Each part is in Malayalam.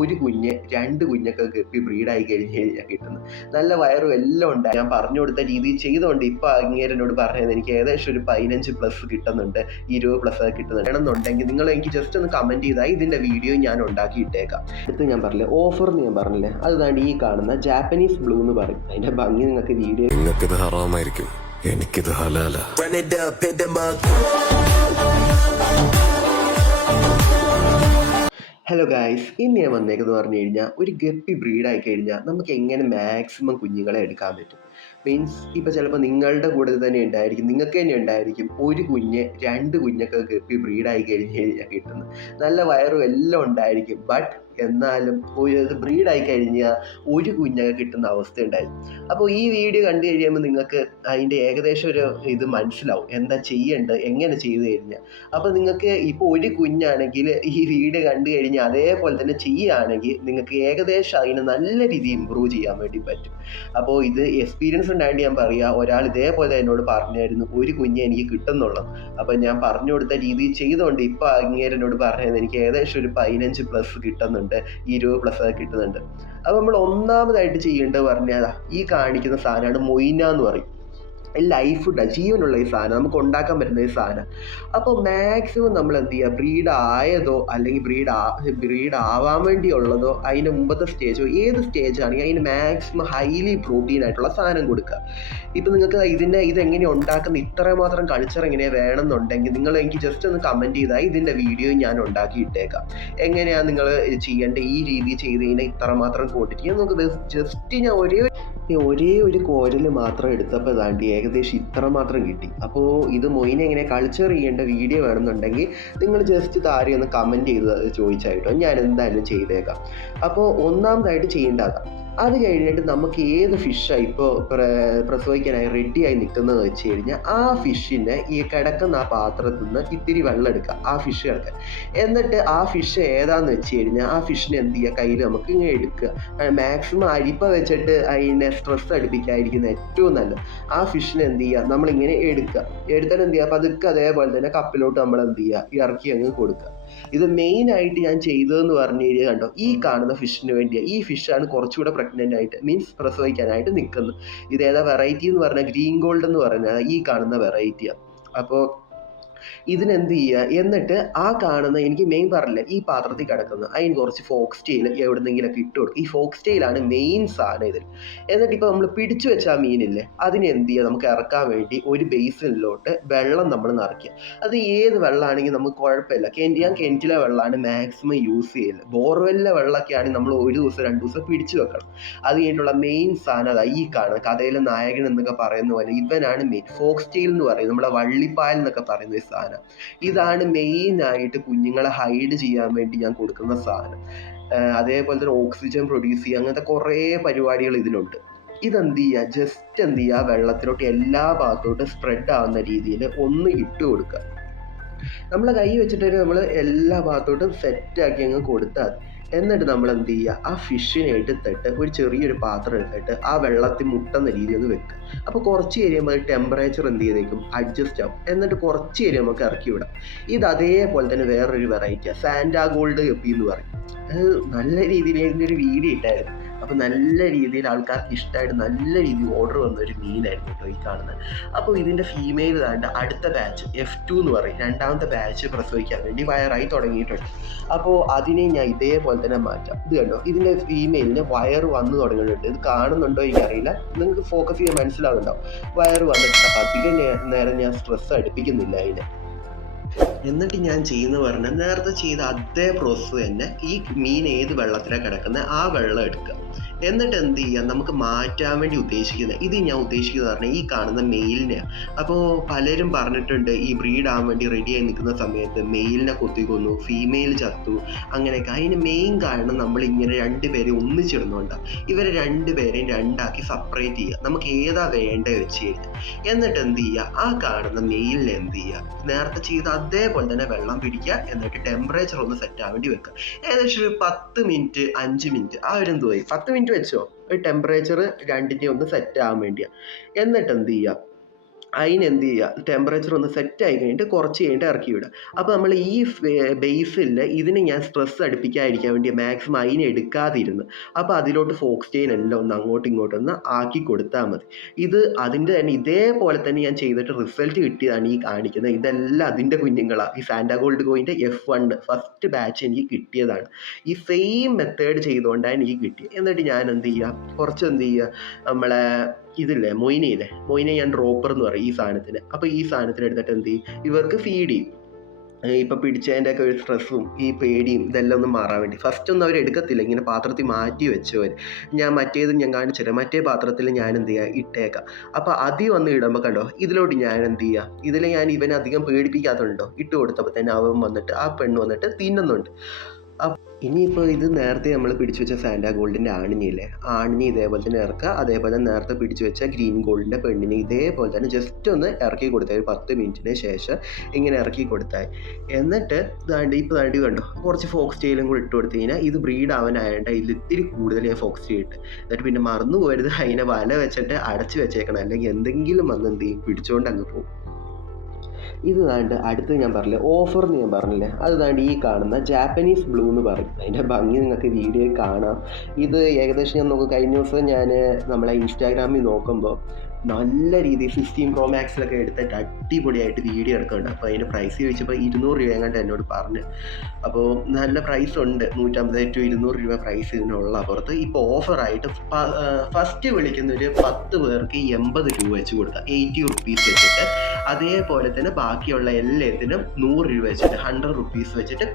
ഒരു കുഞ്ഞ് 2 കുഞ്ഞൊക്കെ ഗപ്പി ബ്രീഡായി കഴിഞ്ഞ് കഴിഞ്ഞാൽ കിട്ടുന്നത്. നല്ല വയറും എല്ലാം ഉണ്ട്. ഞാൻ പറഞ്ഞു കൊടുത്ത രീതിയിൽ ചെയ്തുകൊണ്ട് ഇപ്പോൾ അങ്ങേരനോട് പറഞ്ഞത് എനിക്ക് ഏകദേശം ഒരു 15+ കിട്ടുന്നുണ്ട്, 20+ കിട്ടുന്നുണ്ട്. വേണമെന്നുണ്ടെങ്കിൽ നിങ്ങൾ എനിക്ക് ജസ്റ്റ് ഒന്ന് കമൻറ്റ് ചെയ്താൽ ഇതിൻ്റെ വീഡിയോ ഞാൻ ഉണ്ടാക്കി ഇട്ടേക്കാം. അടുത്ത് ഞാൻ പറഞ്ഞില്ലേ ഓഫർ എന്ന് ഞാൻ പറഞ്ഞില്ലേ, അതാണ് ഈ കാണുന്ന ജാപ്പനീസ് ബ്ലൂ എന്ന് പറയും. അതിൻ്റെ ഭംഗി നിങ്ങൾക്ക് വീഡിയോ നിങ്ങൾക്കിത് ഹറാമായിരിക്കും, എനിക്കിത് ഹലാല. ഹലോ ഗായ്സ്, ഇന്ന് ഞാൻ വന്നേക്കെന്ന് പറഞ്ഞു കഴിഞ്ഞാൽ ഒരു ഗപ്പി ബ്രീഡായി കഴിഞ്ഞാൽ നമുക്ക് എങ്ങനെ മാക്സിമം കുഞ്ഞുങ്ങളെ എടുക്കാൻ പറ്റും. മീൻസ് ഇപ്പോൾ ചിലപ്പോൾ നിങ്ങളുടെ കൂടെ തന്നെ ഉണ്ടായിരിക്കും, നിങ്ങൾക്ക് തന്നെ ഉണ്ടായിരിക്കും ഒരു കുഞ്ഞ് 2 കുഞ്ഞൊക്കെ ഗപ്പി ബ്രീഡായി കഴിഞ്ഞ് കഴിഞ്ഞാൽ കിട്ടുന്നത്. നല്ല വയറും എല്ലാം ഉണ്ടായിരിക്കും. ബട്ട് എന്നാലും ഇത് ബ്രീഡായി കഴിഞ്ഞാൽ ഒരു കുഞ്ഞൊക്കെ കിട്ടുന്ന അവസ്ഥ ഉണ്ടായിരുന്നു. അപ്പോൾ ഈ വീഡിയോ കണ്ടു കഴിയുമ്പോൾ നിങ്ങൾക്ക് അതിൻ്റെ ഏകദേശം ഒരു ഇത് മനസ്സിലാവും എന്താ ചെയ്യേണ്ടത്, എങ്ങനെ ചെയ്തു കഴിഞ്ഞാൽ. അപ്പോൾ നിങ്ങൾക്ക് ഇപ്പോൾ ഒരു കുഞ്ഞാണെങ്കിൽ ഈ വീഡിയോ കണ്ടു കഴിഞ്ഞാൽ അതേപോലെ തന്നെ ചെയ്യുകയാണെങ്കിൽ നിങ്ങൾക്ക് ഏകദേശം അതിന് നല്ല രീതിയിൽ ഇമ്പ്രൂവ് ചെയ്യാൻ വേണ്ടി പറ്റും. അപ്പോൾ ഇത് എക്സ്പീരിയൻസ് ഉണ്ടായിട്ട് ഞാൻ പറയുക, ഒരാൾ ഇതേപോലെ എന്നോട് പറഞ്ഞായിരുന്നു ഒരു കുഞ്ഞ് എനിക്ക് കിട്ടുന്നുള്ളൂ. അപ്പോൾ ഞാൻ പറഞ്ഞു കൊടുത്ത രീതിയിൽ ചെയ്തുകൊണ്ട് ഇപ്പോൾ അങ്ങേരനോട് പറഞ്ഞത് എനിക്ക് ഏകദേശം ഒരു 15+ കിട്ടുന്നുണ്ട്, 20+ കിട്ടുന്നുണ്ട്. അപ്പോൾ നമ്മൾ ഒന്നാമതായിട്ട് ചെയ്യേണ്ടത് പറഞ്ഞാൽ ഈ കാണിക്കുന്ന സാധനമാണ് മൊയ്ന എന്ന് പറയും. ലൈഫ് ജീവനുള്ള ഈ സാധനം നമുക്ക് ഉണ്ടാക്കാൻ പറ്റുന്ന ഈ സാധനം. അപ്പോൾ മാക്സിമം നമ്മൾ എന്ത് ചെയ്യുക, ബ്രീഡ് ആയതോ അല്ലെങ്കിൽ ബ്രീഡ് ആവാൻ വേണ്ടിയുള്ളതോ അതിൻ്റെ മുമ്പത്തെ സ്റ്റേജോ ഏത് സ്റ്റേജ് ആണെങ്കിൽ അതിന് മാക്സിമം ഹൈലി പ്രോട്ടീൻ ആയിട്ടുള്ള സാധനം കൊടുക്കുക. ഇപ്പം നിങ്ങൾക്ക് ഇതെങ്ങനെ ഉണ്ടാക്കുന്ന ഇത്രമാത്രം കൾച്ചർ എങ്ങനെ വേണമെന്നുണ്ടെങ്കിൽ നിങ്ങൾ എനിക്ക് ജസ്റ്റ് ഒന്ന് കമൻറ്റ് ചെയ്താൽ ഇതിൻ്റെ വീഡിയോ ഞാൻ ഉണ്ടാക്കി ഇട്ടേക്കാം. എങ്ങനെയാണ് നിങ്ങൾ ചെയ്യേണ്ടത്, ഈ രീതി ചെയ്ത് കഴിഞ്ഞാൽ ഇത്രമാത്രം ക്വാണ്ടിറ്റി നമുക്ക് ജസ്റ്റ് ഞാൻ ഒരേ ഒരു കോരൽ മാത്രം എടുത്തപ്പോൾ ഇതാണ്ട് ഏകദേശം ഇത്ര മാത്രം കിട്ടി. അപ്പോൾ ഇത് മൊയിനെ എങ്ങനെ കൾച്ചർ ചെയ്യേണ്ട വീഡിയോ വേണമെന്നുണ്ടെങ്കിൽ നിങ്ങൾ ജസ്റ്റ് താരം ഒന്ന് കമൻറ്റ് ചെയ്ത് ചോദിച്ചായിട്ടോ, ഞാൻ എന്തായാലും ചെയ്തേക്കാം. അപ്പോൾ ഒന്നാമതായിട്ട് ചെയ്യേണ്ടതാണ്. അത് കഴിഞ്ഞിട്ട് നമുക്ക് ഏത് ഫിഷാണ് ഇപ്പോൾ പ്രസവിക്കാനായി റെഡിയായി നിൽക്കുന്നതെന്ന് വെച്ച് കഴിഞ്ഞാൽ ആ ഫിഷിനെ ഈ കിടക്കുന്ന ആ പാത്രത്തിൽ നിന്ന് ഇത്തിരി വെള്ളം എടുക്കുക, ആ ഫിഷ് കിടക്കുക. എന്നിട്ട് ആ ഫിഷ് ഏതാണെന്ന് വെച്ച് കഴിഞ്ഞാൽ ആ ഫിഷിനെ എന്ത് ചെയ്യുക, കയ്യിൽ നമുക്ക് ഇങ്ങനെ എടുക്കുക. മാക്സിമം അരിപ്പ വെച്ചിട്ട് അതിനെ സ്ട്രെസ് അടുപ്പിക്കാതിരിക്കുന്ന ഏറ്റവും നല്ലത്. ആ ഫിഷിനെ എന്ത് ചെയ്യുക, നമ്മളിങ്ങനെ എടുക്കുക. എടുത്താൽ എന്ത് ചെയ്യുക, പതുക്കെ അതേപോലെ തന്നെ കപ്പിലോട്ട് നമ്മൾ എന്ത് ചെയ്യുക, ഇറക്കി അങ്ങ് കൊടുക്കുക. ഇത് മെയിനായിട്ട് ഞാൻ ചെയ്തതെന്ന് പറഞ്ഞു കഴിഞ്ഞാൽ കണ്ടോ, ഈ കാണുന്ന ഫിഷിന് വേണ്ടിയാണ്. ഈ ഫിഷാണ് കുറച്ചുകൂടെ പ്രഗ്നൻ്റ് ആയിട്ട് മീൻസ് പ്രസവിക്കാനായിട്ട് നിൽക്കുന്നത്. ഇതേതാ വെറൈറ്റി എന്ന് പറഞ്ഞാൽ ഗ്രീൻ ഗോൾഡ് എന്ന് പറഞ്ഞാൽ ഈ കാണുന്ന വെറൈറ്റിയാണ്. അപ്പോൾ ഇതിനെന്ത് ചെയ്യുക, എന്നിട്ട് ആ കാണുന്ന എനിക്ക് മെയിൻ പറഞ്ഞില്ല ഈ പാത്രത്തിൽ കിടക്കുന്നത് അതിന് കുറച്ച് ഫോക്സ് ടെയിൽ എവിടെന്നെങ്കിലൊക്കെ ഇട്ട് കൊടുക്കും. ഈ ഫോക്സ് ടെയിലാണ് മെയിൻ സാധനം ഇതിൽ. എന്നിട്ട് ഇപ്പോൾ നമ്മൾ പിടിച്ചു വെച്ച ആ മീനില്ലേ അതിനെ എന്ത് ചെയ്യുക, നമുക്ക് ഇറക്കാൻ വേണ്ടി ഒരു ബേസിനിലോട്ട് വെള്ളം നമ്മൾ നിറയ്ക്കുക. അത് ഏത് വെള്ളമാണെങ്കിൽ നമുക്ക് കുഴപ്പമില്ല. ഞാൻ കിണറ്റിലെ വെള്ളമാണ് മാക്സിമം യൂസ് ചെയ്യല്. ബോർവെല്ലിലെ വെള്ളമൊക്കെ ആണെങ്കിൽ നമ്മൾ 1 ദിവസം 2 ദിവസം പിടിച്ചു വെക്കണം. അത് കഴിഞ്ഞിട്ടുള്ള മെയിൻ സാധനം അതാ ഈ കാണുന്നത്. കഥയിലെ നായകൻ എന്നൊക്കെ പറയുന്ന പോലെ ഇവനാണ് മെയിൻ. ഫോക്സ് ടെയിൽ എന്ന് പറയുന്നത് നമ്മളെ വള്ളിപ്പായൽ എന്നൊക്കെ പറയുന്ന സാധനം. ഇതാണ് മെയിനായിട്ട് കുഞ്ഞുങ്ങളെ ഹൈഡ് ചെയ്യാൻ വേണ്ടി ഞാൻ കൊടുക്കുന്ന സാധനം. അതേപോലെ തന്നെ ഓക്സിജൻ പ്രൊഡ്യൂസ് ചെയ്യുക, അങ്ങനത്തെ കുറേ പരിപാടികൾ ഇതിനുണ്ട്. ഇതെന്ത് ചെയ്യുക, ജസ്റ്റ് എന്ത് ചെയ്യുക, വെള്ളത്തിലോട്ട് എല്ലാ ഭാഗത്തോട്ടും സ്പ്രെഡ് ആവുന്ന രീതിയിൽ ഒന്ന് ഇട്ട് കൊടുക്കുക. നമ്മളെ കൈ വെച്ചിട്ട് നമ്മൾ എല്ലാ ഭാഗത്തോട്ടും സെറ്റാക്കി അങ്ങ് കൊടുത്താൽ മതി. എന്നിട്ട് നമ്മൾ എന്ത് ചെയ്യുക, ആ ഫിഷിനെ എടുത്തിട്ട് ഒരു ചെറിയൊരു പാത്രം എടുത്തിട്ട് ആ വെള്ളത്തിൽ മുട്ടുന്ന രീതി ഒന്ന് വെക്കുക. അപ്പോൾ കുറച്ച് കഴിയുമ്പോൾ അത് ടെമ്പറേച്ചർ എന്ത് ചെയ്തേക്കും, അഡ്ജസ്റ്റ് ആവും. എന്നിട്ട് കുറച്ച് കഴിയുമ്പോൾ നമുക്ക് ഇറക്കി വിടാം. ഇത് അതേപോലെ തന്നെ വേറൊരു വെറൈറ്റിയാണ്, സാൻഡാ ഗോൾഡ് ഗപ്പി എന്ന് പറയും. അത് നല്ല രീതിയിൽ ഇതിൻ്റെ ഒരു വീഡിയോ ഇട്ടായിരുന്നു. അപ്പോൾ നല്ല രീതിയിൽ ആൾക്കാർക്ക് ഇഷ്ടമായിട്ട് നല്ല രീതിയിൽ ഓർഡർ വന്നൊരു മീനായിരുന്നു കേട്ടോ ഈ കാണുന്നത്. അപ്പോൾ ഇതിൻ്റെ ഫീമെയിൽ താണ്ട് അടുത്ത ബാച്ച് F2 എന്ന് പറയും, രണ്ടാമത്തെ ബാച്ച് പ്രസവിക്കാൻ വേണ്ടി വയറായി തുടങ്ങിയിട്ടുണ്ട്. അപ്പോൾ അതിനെ ഞാൻ ഇതേപോലെ തന്നെ മാറ്റാം. ഇത് കണ്ടോ, ഇതിൻ്റെ ഫീമെയിലിന് വയറ് വന്നു തുടങ്ങിയിട്ടുണ്ട്. ഇത് കാണുന്നുണ്ടോ എനിക്കറിയില്ല, നിങ്ങൾക്ക് ഫോക്കസ് ചെയ്യാൻ മനസ്സിലാവുന്നുണ്ടാവും. വയറ് വന്നിട്ടുണ്ട്. അപ്പോൾ അധികം നേരം ഞാൻ സ്ട്രെസ് അടുപ്പിക്കുന്നില്ല അതിനെ. എന്നിട്ട് ഞാൻ ചെയ്യുന്ന പറഞ്ഞാൽ നേരത്തെ ചെയ്ത അതേ പ്രോസസ്സ് തന്നെ ഈ മീൻ ഏത് വെള്ളത്തിലാണ് കിടക്കുന്നത് ആ വെള്ളം എടുക്കുക. എന്നിട്ട് എന്ത് ചെയ്യുക, നമുക്ക് മാറ്റാൻ വേണ്ടി ഉദ്ദേശിക്കുന്നത് ഇത് ഞാൻ ഉദ്ദേശിക്കുന്നത് പറഞ്ഞാൽ ഈ കാണുന്ന മെയിലിനെയാണ്. അപ്പോൾ പലരും പറഞ്ഞിട്ടുണ്ട് ഈ ബ്രീഡ് ആവാൻ വേണ്ടി റെഡിയായി നിൽക്കുന്ന സമയത്ത് മെയിലിനെ കൊത്തിക്കൊന്നു, ഫീമെയിൽ ചത്തു, അങ്ങനെയൊക്കെ. അതിന് മെയിൻ കാരണം നമ്മളിങ്ങനെ 2 പേരെ ഒന്നിച്ചിടുന്നുണ്ടാവും. ഇവരെ 2 പേരെയും രണ്ടാക്കി സെപ്പറേറ്റ് ചെയ്യുക. നമുക്ക് ഏതാ വേണ്ടത് വെച്ച് കഴിഞ്ഞാൽ എന്നിട്ട് എന്ത് ചെയ്യുക, ആ കാണുന്ന മെയിലിനെ എന്ത് ചെയ്യുക, നേരത്തെ ചെയ്ത അതേപോലെ തന്നെ വെള്ളം പിടിക്കുക. എന്നിട്ട് ടെമ്പറേച്ചർ ഒന്ന് സെറ്റ് ആവാൻ വേണ്ടി വെക്കുക. ഏകദേശം ഒരു 10 മിനിറ്റ് 5 മിനിറ്റ് ആ ഒരു എന്ത് പോയി 10 മിനിറ്റ് വെച്ചോ, ഒരു ടെമ്പറേച്ചർ രണ്ടിൻ്റെ ഒന്ന് സെറ്റ് ആവാൻ വേണ്ടിയാണ്. എന്നിട്ട് എന്ത് ചെയ്യുക, അതിനെന്ത് ചെയ്യുക, ടെമ്പറേച്ചർ ഒന്ന് സെറ്റ് ആയി കഴിഞ്ഞിട്ട് കുറച്ച് കഴിഞ്ഞിട്ട് ഇറക്കി വിടുക. അപ്പോൾ നമ്മൾ ഈ ബേസിൽ ഇതിനെ ഞാൻ സ്ട്രെസ് അടുപ്പിക്കാതിരിക്കാൻ വേണ്ടി മാക്സിമം അതിനെ എടുക്കാതിരുന്നു. അപ്പോൾ അതിലോട്ട് ഫോക്സ് ചെയിൻ എല്ലാം ഒന്ന് അങ്ങോട്ടും ഇങ്ങോട്ടും ഒന്ന് ആക്കി കൊടുത്താൽ മതി. ഇത് അതിൻ്റെ തന്നെ ഇതേപോലെ തന്നെ ഞാൻ ചെയ്തിട്ട് റിസൾട്ട് കിട്ടിയതാണ് ഈ കാണിക്കുന്നത്. ഇതെല്ലാം അതിൻ്റെ കുഞ്ഞുങ്ങളാണ്. ഈ സാന്റാ ഗോൾഡ് കോയിൻ്റെ F1 ഫസ്റ്റ് ബാച്ച് എനിക്ക് കിട്ടിയതാണ്. ഈ സെയിം മെത്തേഡ് ചെയ്തുകൊണ്ടാണ് എനിക്ക് കിട്ടിയത്. എന്നിട്ട് ഞാൻ എന്ത് ചെയ്യുക, കുറച്ച് എന്ത് ചെയ്യുക, നമ്മളെ ഇതില്ലേ മൊയിനെ ഞാൻ ഡ്രോപ്പർ എന്ന് പറയും ഈ സാധനത്തിന്. അപ്പോൾ ഈ സാധനത്തിന് എടുത്തിട്ട് എന്ത് ചെയ്യും, ഇവർക്ക് ഫീഡ് ചെയ്യും. ഇപ്പം പിടിച്ചതിൻ്റെ ഒക്കെ ഒരു സ്ട്രെസ്സും ഈ പേടിയും ഇതെല്ലാം ഒന്ന് മാറാൻ വേണ്ടി ഫസ്റ്റ് ഒന്നും അവർ എടുക്കത്തില്ല, ഇങ്ങനെ പാത്രത്തിൽ മാറ്റി വെച്ചവർ. ഞാൻ ഞാൻ കാണിച്ചുതരാം. മറ്റേ പാത്രത്തിൽ ഞാൻ എന്ത് ചെയ്യുക, ഇട്ടേക്കാം. അപ്പോൾ അതി വന്ന് ഇടുമ്പോൾ കണ്ടോ, ഇതിലോട്ട് ഞാൻ എന്ത് ചെയ്യുക, ഇതിൽ ഞാൻ ഇവനെ അധികം പേടിപ്പിക്കാത്തതുണ്ടോ, ഇട്ട് കൊടുത്തപ്പോൾ തന്നെ അവൻ വന്നിട്ട് ആ പെണ്ണ് വന്നിട്ട് തിന്നുന്നുണ്ട്. ഇനിയിപ്പോൾ ഇത് നേരത്തെ നമ്മൾ പിടിച്ചു വെച്ച സാന്റാ ഗോൾഡിൻ്റെ ആണിനില്ലേ, ആണിനി ഇതേപോലെ തന്നെ ഇറക്കുക. അതേപോലെ നേരത്തെ പിടിച്ചു വെച്ച ഗ്രീൻ ഗോൾഡിൻ്റെ പെണ്ണിനെ ഇതേപോലെ തന്നെ ജസ്റ്റ് ഒന്ന് ഇറക്കി കൊടുത്താൽ ഒരു 10 മിനിറ്റിന് ശേഷം ഇങ്ങനെ ഇറക്കി കൊടുത്താൽ, എന്നിട്ട് ഇപ്പോൾ കണ്ടോ കുറച്ച് ഫോക്സ് ടെയിലും കൂടി ഇട്ട് കൊടുത്തു കഴിഞ്ഞാൽ ഇത് ബ്രീഡ് ആവാനായതുകൊണ്ട് ഇതിൽ ഇത്തിരി കൂടുതൽ ഞാൻ ഫോക്സ് ടെയിൽ ഇട്ട്. എന്നിട്ട് പിന്നെ മറന്നു പോരുത്, അതിനെ വല വെച്ചിട്ട് അടച്ച് വെച്ചേക്കണം, അല്ലെങ്കിൽ എന്തെങ്കിലും വന്ന് എന്ത് ചെയ്യും, പിടിച്ചുകൊണ്ട് അങ്ങ് പോകും. ഇത് അടുത്ത് ഞാൻ പറഞ്ഞില്ലേ ഓഫർ എന്ന് ഞാൻ പറഞ്ഞില്ലേ, അത് ഈ കാണുന്ന ജാപ്പനീസ് ബ്ലൂ എന്ന് പറയും. അതിൻ്റെ ഭംഗി നിങ്ങൾക്ക് വീഡിയോയിൽ കാണാം. ഇത് ഏകദേശം ഞാൻ കഴിഞ്ഞ ദിവസം ഞാൻ നമ്മളെ ഇൻസ്റ്റാഗ്രാമിൽ നോക്കുമ്പോൾ നല്ല രീതിയിൽ 16 Pro Maxലൊക്കെ എടുത്തിട്ട് അടിപൊളിയായിട്ട് വീഡിയോ എടുക്കുന്നുണ്ട്. അപ്പോൾ അതിൻ്റെ പ്രൈസ് ചോദിച്ചപ്പോൾ 200 രൂപ എങ്ങാണ്ട് എന്നോട് പറഞ്ഞു. അപ്പോൾ നല്ല പ്രൈസ് ഉണ്ട്, 150 to 200 രൂപ പ്രൈസ് ഇതിനുള്ള പുറത്ത്. ഇപ്പോൾ ഓഫറായിട്ട് ഫസ്റ്റ് വിളിക്കുന്ന ഒരു 10 പേർക്ക് 80 രൂപ വെച്ച് കൊടുക്കുക, 80 റുപ്പീസ് വെച്ചിട്ട്. അതേപോലെ തന്നെ ബാക്കിയുള്ള എല്ലാത്തിനും 100 രൂപ വെച്ചിട്ട് 100 റുപ്പീസ് വെച്ചിട്ട്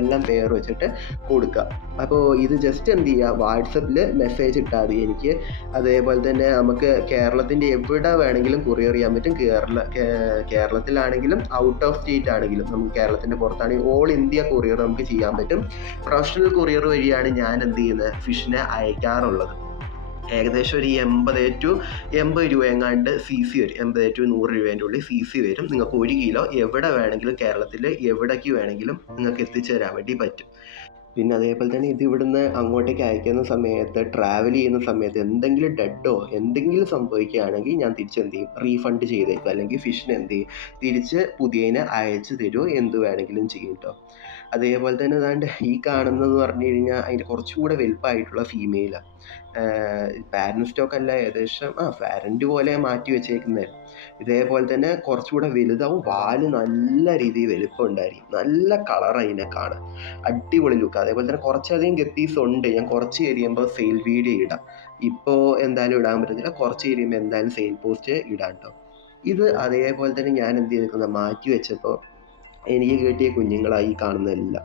എല്ലാം പെയർ വെച്ചിട്ട് കൊടുക്കുക. അപ്പോൾ ഇത് ജസ്റ്റ് എന്ത് ചെയ്യുക, വാട്സപ്പിൽ മെസ്സേജ് ഇട്ടാൽ മതി എനിക്ക്. അതേപോലെ തന്നെ നമുക്ക് കേരളത്തിൻ്റെ എവിടെ വേണമെങ്കിലും കൊറിയർ ചെയ്യാൻ പറ്റും. കേരളത്തിലാണെങ്കിലും ഔട്ട് ഓഫ് സ്റ്റേറ്റ് ആണെങ്കിലും, നമുക്ക് കേരളത്തിൻ്റെ പുറത്താണെങ്കിൽ ഓൾ ഇന്ത്യ കൊറിയർ നമുക്ക് ചെയ്യാൻ പറ്റും. പ്രൊഫഷണൽ കൊറിയർ വഴിയാണ് ഞാൻ എന്ത് ചെയ്യുന്നത്, ഫിഷിനെ അയക്കാറുള്ളത്. ഏകദേശം ഒരു 80 to 80 രൂപ എങ്ങാണ്ട് CC വരും. 80 to 100 രൂപേൻ്റെ ഉള്ളിൽ CC വരും. നിങ്ങൾക്ക് 1 കിലോ എവിടെ വേണമെങ്കിലും കേരളത്തിൽ എവിടേക്ക് വേണമെങ്കിലും നിങ്ങൾക്ക് എത്തിച്ചു തരാൻ വേണ്ടി പറ്റും. പിന്നെ അതേപോലെ തന്നെ ഇത് ഇവിടുന്ന് അങ്ങോട്ടേക്ക് അയക്കുന്ന സമയത്ത്, ട്രാവൽ ചെയ്യുന്ന സമയത്ത് എന്തെങ്കിലും ഡെഡോ എന്തെങ്കിലും സംഭവിക്കുകയാണെങ്കിൽ ഞാൻ തിരിച്ചെന്ത് ചെയ്യും, റീഫണ്ട് ചെയ്തേക്കും. അല്ലെങ്കിൽ ഫിഷിന് എന്ത് ചെയ്യും, തിരിച്ച് പുതിയതിനെ അയച്ചു തരുമോ, എന്ത് വേണമെങ്കിലും ചെയ്യും കേട്ടോ. അതേപോലെ തന്നെ ഈ കാണുന്നതെന്ന് പറഞ്ഞു കഴിഞ്ഞാൽ അതിൻ്റെ കുറച്ചുകൂടെ വലുപ്പമായിട്ടുള്ള ഫീമെയിലാണ്. പാരന്റ് സ്റ്റോക്ക് അല്ല, ഏകദേശം പാരന്റ് പോലെ മാറ്റി വെച്ചേക്കുന്നതായിരുന്നു. ഇതേപോലെ തന്നെ കുറച്ചുകൂടെ വലുതാവും, വാല് നല്ല രീതിയിൽ വലുപ്പം ഉണ്ടായിരിക്കും, നല്ല കളർ അതിനെ കാണാൻ, അടിപൊളി ലുക്ക്. അതേപോലെ തന്നെ കുറച്ചധികം ഗപ്പീസ് ഉണ്ട്. ഞാൻ കുറച്ച് കഴിയുമ്പോൾ സെയിൽ വീഡിയോ ഇടാം. ഇപ്പോൾ എന്തായാലും ഇടാൻ പറ്റത്തില്ല, കുറച്ച് കഴിയുമ്പോൾ എന്തായാലും സെയിൽ പോസ്റ്റ് ഇടാം കേട്ടോ. ഇത് അതേപോലെ തന്നെ ഞാൻ എന്ത് ചെയ്തിരിക്കുന്നത്, മാറ്റി വെച്ചപ്പോൾ എനിക്ക് കിട്ടിയ കുഞ്ഞുങ്ങളായി കാണുന്നതെല്ലാം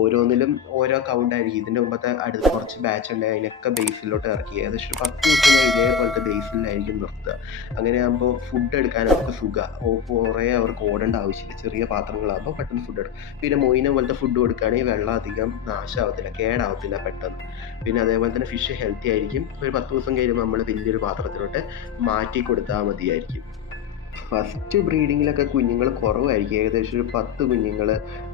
ഓരോന്നിലും ഓരോ കൗണ്ടായിരിക്കും. ഇതിൻ്റെ മുമ്പത്തെ അടുത്ത് കുറച്ച് ബാച്ച് ഉണ്ട്, അതിനൊക്കെ ബേസിലോട്ട് ഇറക്കി. ഏകദേശം 10 ദിവസം ഞാൻ ഇതേപോലത്തെ ബേസിലായിരിക്കും നിർത്തുക. അങ്ങനെ ആകുമ്പോൾ ഫുഡ് എടുക്കാനൊക്കെ സുഖമാണ്. കുറേ അവർക്ക് ഓടേണ്ട ആവശ്യമില്ല, ചെറിയ പാത്രങ്ങളാകുമ്പോൾ പെട്ടെന്ന് ഫുഡ് എടുക്കും. പിന്നെ മൊയിനെ പോലത്തെ ഫുഡ് കൊടുക്കുകയാണെങ്കിൽ വെള്ളം അധികം നാശമാവത്തില്ല, കേടാവത്തില്ല പെട്ടെന്ന്. പിന്നെ അതേപോലെ തന്നെ ഫിഷ് ഹെൽത്തി ആയിരിക്കും. ഒരു 10 ദിവസം കഴിയുമ്പോൾ നമ്മൾ വലിയൊരു പാത്രത്തിലോട്ട് മാറ്റി കൊടുത്താൽ മതിയായിരിക്കും. ഫസ്റ്റ് ബ്രീഡിങ്ങിലൊക്കെ കുഞ്ഞുങ്ങൾ കുറവായിരിക്കും, ഏകദേശം ഒരു 10 കുഞ്ഞുങ്ങൾ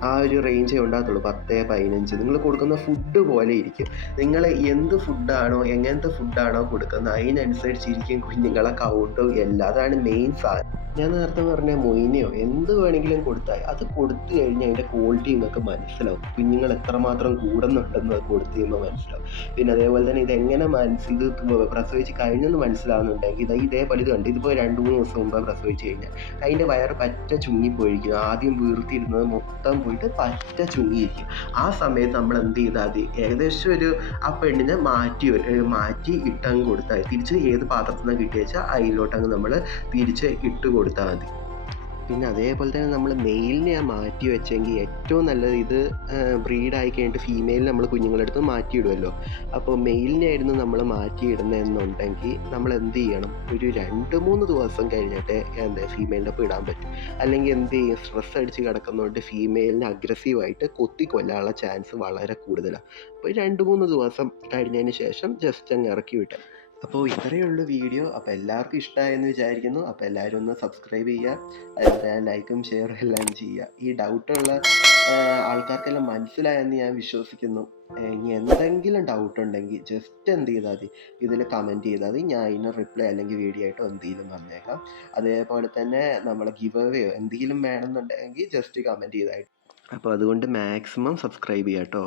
ആ ഒരു റേഞ്ചേ ഉണ്ടാകത്തുള്ളൂ, 10, 15. നിങ്ങൾ കൊടുക്കുന്ന ഫുഡ് പോലെ ഇരിക്കും. നിങ്ങൾ എന്ത് ഫുഡാണോ എങ്ങനത്തെ ഫുഡാണോ കൊടുക്കുന്നത് അതിനനുസരിച്ചിരിക്കും കുഞ്ഞുങ്ങളെ കൗണ്ടും എല്ലാം. അതാണ് മെയിൻ സാധനം. ഞാൻ നേരത്തെ പറഞ്ഞ മൊയിനെയോ എന്ത് വേണമെങ്കിലും കൊടുത്താൽ അത് കൊടുത്തു കഴിഞ്ഞാൽ അതിൻ്റെ ക്വാളിറ്റി നിങ്ങൾക്ക് മനസ്സിലാവും. കുഞ്ഞുങ്ങൾ എത്രമാത്രം കൂടുന്നുണ്ടെന്ന് അത് കൊടുത്തു കഴിയുമ്പോൾ മനസ്സിലാവും. പിന്നെ അതേപോലെ തന്നെ ഇതെങ്ങനെ ഇത് പ്രസവിച്ച് കഴിഞ്ഞെന്ന് മനസ്സിലാവുന്നുണ്ടെങ്കിൽ ഇതേപോലെ ഇത് കണ്ട്, ഇതിപ്പോൾ 2-3 ദിവസം മുമ്പ് പ്രസവിച്ച് കഴിഞ്ഞാൽ അതിൻ്റെ വയറ് പറ്റ ചുങ്ങിപ്പോയിരിക്കും. ആദ്യം വീർത്തിരുന്നത് മൊത്തം പോയിട്ട് പറ്റ ചുങ്ങിയിരിക്കും. ആ സമയത്ത് നമ്മൾ എന്ത് ചെയ്താൽ മതി, ഏകദേശം ഒരു ആ പെണ്ണിനെ മാറ്റി ഇട്ടങ്ങ് കൊടുത്താൽ, തിരിച്ച് ഏത് പാത്രത്തിൽ നിന്ന് കിട്ടി വെച്ചാൽ അതിലോട്ടങ്ങ് നമ്മൾ തിരിച്ച് ഇട്ട് കൊടുത്താൽ മതി. പിന്നെ അതേപോലെ തന്നെ നമ്മൾ മെയിലിനെ മാറ്റി വെച്ചെങ്കിൽ ഏറ്റവും നല്ലത്, ഇത് ബ്രീഡായി കഴിഞ്ഞിട്ട് ഫീമെയിലിന് നമ്മൾ കുഞ്ഞുങ്ങളെടുത്ത് മാറ്റിയിടുമല്ലോ. അപ്പോൾ മെയിലിനെ ആയിരുന്നു നമ്മൾ മാറ്റിയിടുന്നതെന്നുണ്ടെങ്കിൽ നമ്മൾ എന്ത് ചെയ്യണം, ഒരു 2-3 ദിവസം കഴിഞ്ഞിട്ട് ഫീമെയിലിൻ്റെ ഒപ്പം ഇടാൻ പറ്റും. അല്ലെങ്കിൽ എന്ത് ചെയ്യും, സ്ട്രെസ് അടിച്ച് കിടക്കുന്നതുകൊണ്ട് ഫീമെയിലിനെ അഗ്രസീവായിട്ട് കൊല്ലാനുള്ള ചാൻസ് വളരെ കൂടുതലാണ്. അപ്പോൾ 2-3 ദിവസം കഴിഞ്ഞതിന് ശേഷം ജസ്റ്റ് അങ്ങ് ഇറക്കി വിട്ടാൽ. അപ്പോൾ ഇത്രയേ ഉള്ളൂ വീഡിയോ. അപ്പോൾ എല്ലാവർക്കും ഇഷ്ടമായെന്ന് വിചാരിക്കുന്നു. അപ്പോൾ എല്ലാവരും ഒന്ന് സബ്സ്ക്രൈബ് ചെയ്യുക, അതുപോലെ ലൈക്കും ഷെയറും എല്ലാം ചെയ്യുക. ഈ ഡൗട്ടുള്ള ആൾക്കാർക്കെല്ലാം മനസ്സിലായെന്ന് ഞാൻ വിശ്വസിക്കുന്നു. ഇനി എന്തെങ്കിലും ഡൗട്ട് ഉണ്ടെങ്കിൽ ജസ്റ്റ് എന്ത് ചെയ്താൽ മതി, ഇതിൽ കമൻറ്റ് ചെയ്താൽ മതി. ഞാൻ അതിന് റിപ്ലൈ അല്ലെങ്കിൽ വീഡിയോ ആയിട്ടോ എന്തെങ്കിലും വന്നേക്കാം. അതേപോലെ തന്നെ നമ്മളെ ഗിവ് അവേയോ എന്തെങ്കിലും വേണമെന്നുണ്ടെങ്കിൽ ജസ്റ്റ് കമൻറ്റ് ചെയ്താൽ. അപ്പോൾ അതുകൊണ്ട് മാക്സിമം സബ്സ്ക്രൈബ് ചെയ്യാം കേട്ടോ.